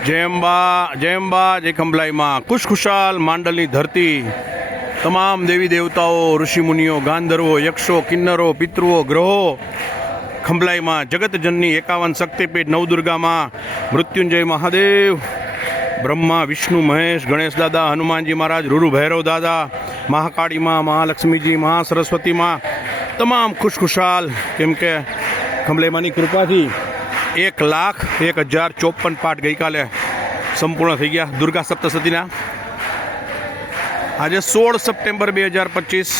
जय अम्बा जय खंभलाई माँ। खुशखुशाल मांडलनी धरती, तमाम देवी देवताओं, ऋषि मुनिओ, गांधर्वो, यक्षो, किन्नरो, पितृओ, ग्रहो, खंभलाई माँ, जगत जननी, 51 शक्तिपीठ, नवदुर्गा माँ, मृत्युंजय महादेव, ब्रह्मा विष्णु महेश, गणेश दादा, हनुमान जी महाराज, रुरु भैरव दादा, महाकाली माँ, महालक्ष्मी जी, महा सरस्वती माँ, तमाम खुशखुशाल केम के खंभलाई माँ की कृपा थी 1,01,054 पाठ गई काले संपूर्ण थी गया दुर्गा सप्तशतीना। आज 16 सप्टेम्बर 2025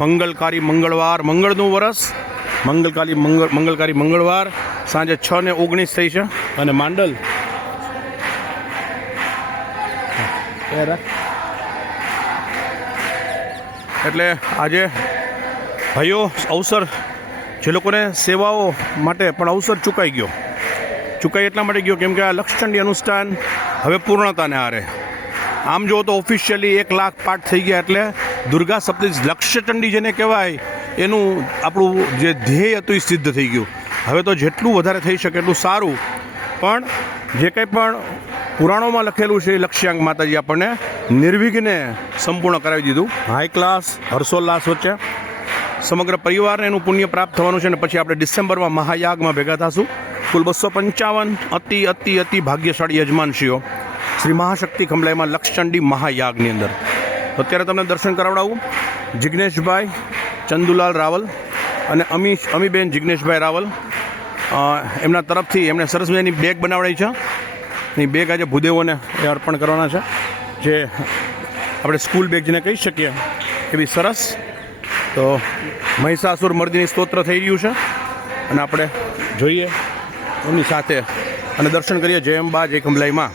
मंगलकारी मंगलवार, मंगळनु वरस, मंगलकारी मंगलवार, सांजे 6:19 थई छे अने मांडल एटले आजे भाईओ अवसर जे लोकोने सेवाओ माटे पण अवसर चूकाई गयो। चूकाई एटला माटे गयो केम के आ लक्षचंडी अनुष्ठान हवे पूर्णताने आरे। आम जो तो ऑफिशियली 1 लाख पाठ थई गया एटले दुर्गा सप्तशती लक्षचंडी जेने कहेवाय एनुं आपणुं जे ध्येय हतुं ए सिद्ध थई गयुं। हवे तो जेटલું વધારે થઈ શકે એટલું સારું, પણ જે કંઈ પણ પુરાણોમાં લખેલું છે એ લક્ષ્યાંક માતાજી આપણને નિર્વિઘ્ને સંપૂર્ણ કરાવી દીધું। હાઈ ક્લાસ હર્ષોલ્લાસ વચ્ચે સમગ્ર પરિવારને એનું પુણ્ય પ્રાપ્ત થવાનું છે અને પછી આપણે ડિસેમ્બરમાં મહાયાગમાં ભેગા થશું। કુલ 255 અતિ અતિ અતિ ભાગ્યશાળી યજમાનશ્રીઓ શ્રી મહાશક્તિ ખંભલાઈમાં લક્ષચંડી મહાયાગની અંદર। તો અત્યારે તમને દર્શન કરાવડાવું જિગ્નેશભાઈ ચંદુલાલ રાવલ અને અમીબેન જિગ્નેશભાઈ રાવલ એમના તરફથી એમણે સરસ મજાની બેગ બનાવડાવી છે। એ બેગ આજે ભૂદેવોને એ અર્પણ કરવાના છે, જે આપણે સ્કૂલ બેગ જેને કહી શકીએ એવી સરસ। તો મહિષાસુર મર્દિની સ્તોત્ર થઈ રહ્યું છે અને આપણે જોઈએ એમની સાથે અને દર્શન કરીએ। જય અંબા જય ખંભલાઈ માં।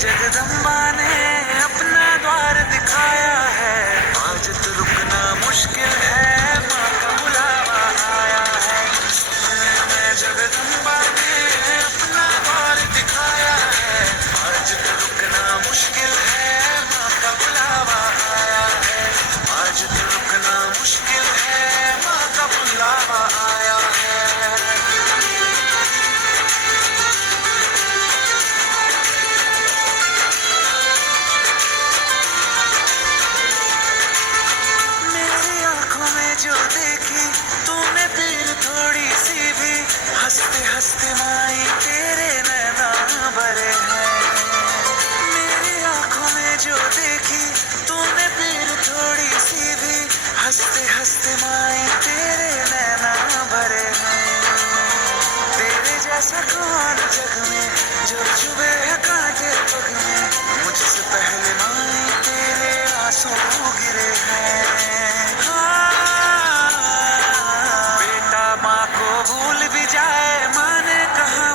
जगदम्बा ने अपना द्वार दिखाया है, आज तो रुकना मुश्किल है, माँ का बुलावा आया है। जगदम्बा ने अपना द्वार दिखाया है, आज तो रुकना मुश्किल है, माँ का बुलावा आया है। आज तो रुकना मुश्किल है, माँ का बुलावा आया है। जो देखी तूने पीर थोड़ी सी भी, हंसते हंसते माई तेरे नैना भरे हैं। मेरी आंखों में जो देखी तूने पीर थोड़ी सी भी, हंसते हंसते माई तेरे नैना भरे हैं। तेरे जैसा कौन जग में जो चुभे है कांटे पग में, मुझसे पहले माई तेरे आंसू गिरे हैं। भूल भी जाए माँ ने कहा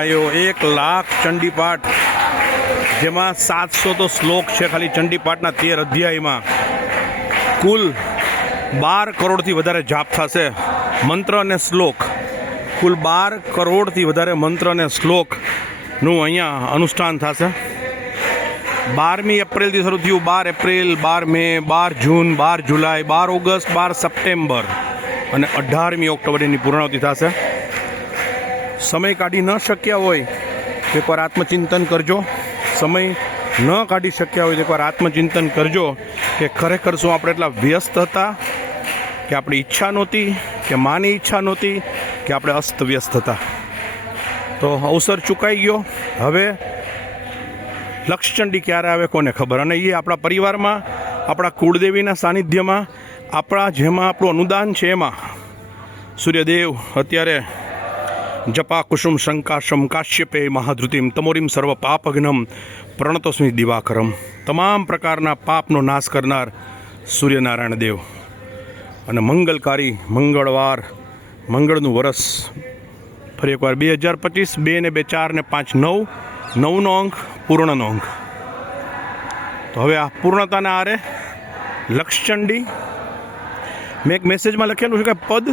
ભાઈઓ 1,00,000 ચંડીપાઠ, જેમાં 700 તો શ્લોક છે ખાલી ચંડીપાઠના 13 અધ્યાયમાં. કુલ 12 કરોડથી વધારે જાપ થશે, મંત્ર અને શ્લોક. કુલ 12 કરોડથી વધારે મંત્ર અને શ્લોકનું અહીંયા અનુષ્ઠાન થશે. 12મી એપ્રિલથી શરૂ થયું. 12 એપ્રિલ, 12 મે, 12 જૂન, 12 જુલાઈ, 12 ઓગસ્ટ, 12 સપ્ટેમ્બર અને 18મી ઓક્ટોબર એની પૂર્ણાવતિ થશે. સમય કાઢી ન શક્યા હોય તો એકવાર આત્મચિંતન કરજો. સમય ન કાઢી શક્યા હોય તો એકવાર આત્મચિંતન કરજો કે ખરેખર શું આપણે એટલા વ્યસ્ત હતા, કે આપણી ઈચ્છા નહોતી, કે માની ઈચ્છા નહોતી, કે આપણે અસ્તવ્યસ્ત હતા. તો અવસર ચૂકાઈ ગયો. હવે લક્ષચંડી ક્યારે આવે કોને ખબર. અને એ આપણા પરિવારમાં, આપણા કુળદેવીના સાનિધ્યમાં, આપણા જેમાં આપણું અનુદાન છે એમાં સૂર્યદેવ અત્યારે જપા કુસુમ શંકાશમ કાશ્યપે મહાધૃતિમ તમોરીમ સર્વ પાપઘ્નમ પ્રણતોસ્મિ દિવાકરમ. તમામ પ્રકારના પાપનો નાશ કરનાર સૂર્યનારાયણ દેવ અને મંગલકારી મંગળવાર, મંગળનું વરસ. ફરી એકવાર 2025, 2 ને 2, 4 ને 5, 9, 9નો અંક પૂર્ણનો અંક. તો હવે આ પૂર્ણતાના આરે લક્ષચંડી. મેં એક મેસેજમાં લખેલું છે કે પદ,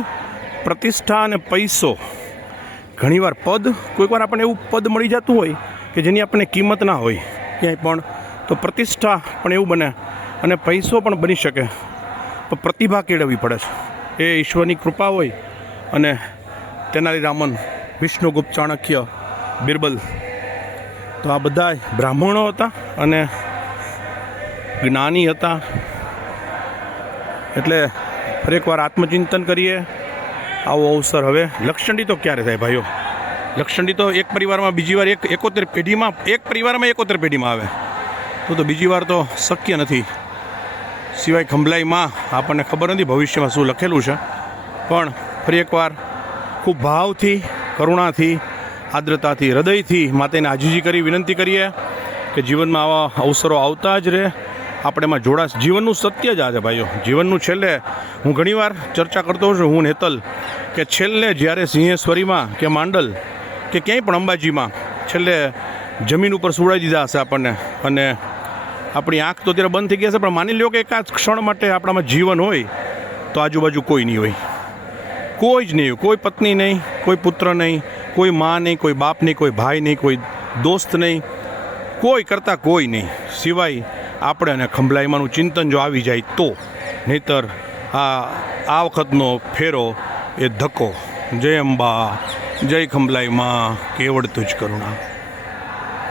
પ્રતિષ્ઠા અને પૈસો. ઘણીવાર પદ, કોઈક વાર આપણને એવું પદ મળી જતું હોય કે જેની આપણને કિંમત ના હોય ક્યાંય પણ, તો પ્રતિષ્ઠા પણ એવું બને અને પૈસો પણ બની શકે. તો પ્રતિભા કેળવવી પડે છે. એ ઈશ્વરની કૃપા હોય. અને તેનાલી રામન, વિષ્ણુગુપ્ત ચાણક્ય, બિરબલ, તો આ બધા બ્રાહ્મણો હતા અને જ્ઞાની હતા. એટલે ફરી એકવાર આત્મચિંતન કરીએ. આવો અવસર હવે લક્ષચંડી તો ક્યારે થાય ભાઈઓ? લક્ષચંડી તો એક પરિવારમાં બીજી વાર 71 પેઢીમાં, એક પરિવારમાં 71 પેઢીમાં આવે તો બીજી વાર તો શક્ય નથી. સિવાય ખંભલાઈમાં આપણને ખબર નથી ભવિષ્યમાં શું લખેલું છે, પણ ફરી એકવાર ખૂબ ભાવથી, કરુણાથી, આદ્રતાથી, હૃદયથી માતાને આજીજી કરી વિનંતી કરીએ કે જીવનમાં આવા અવસરો આવતા જ રહે, આપણે એમાં જોડાશ. જીવનનું સત્ય જ આ છે ભાઈઓ. જીવનનું છેલ્લે હું ઘણીવાર ચર્ચા કરતો હોઉં છું, હું નેતલ, કે છેલ્લે જ્યારે સિંહેશ્વરીમાં કે માંડલ કે ક્યાંય પણ અંબાજીમાં છેલ્લે જમીન ઉપર સુવડાવી દીધા હશે આપણને, અને આપણી આંખ તો ત્યારે બંધ થઈ ગઈ હશે, પણ માની લ્યો કે એકાદ ક્ષણ માટે આપણામાં જીવન હોય તો આજુબાજુ કોઈ નહીં હોય, કોઈ જ નહીં હોય. કોઈ પત્ની નહીં, કોઈ પુત્ર નહીં, કોઈ મા નહીં, કોઈ બાપ નહીં, કોઈ ભાઈ નહીં, કોઈ દોસ્ત નહીં, કોઈ કરતાં કોઈ નહીં, સિવાય આપણે અને ખંભલાઈમાંનું ચિંતન જો આવી જાય તો. નહીંતર આ વખતનો ફેરો એ ધક્કો. જય અંબા, જય ખંભલાઈમાં, કેવળ તુજ કરુણા.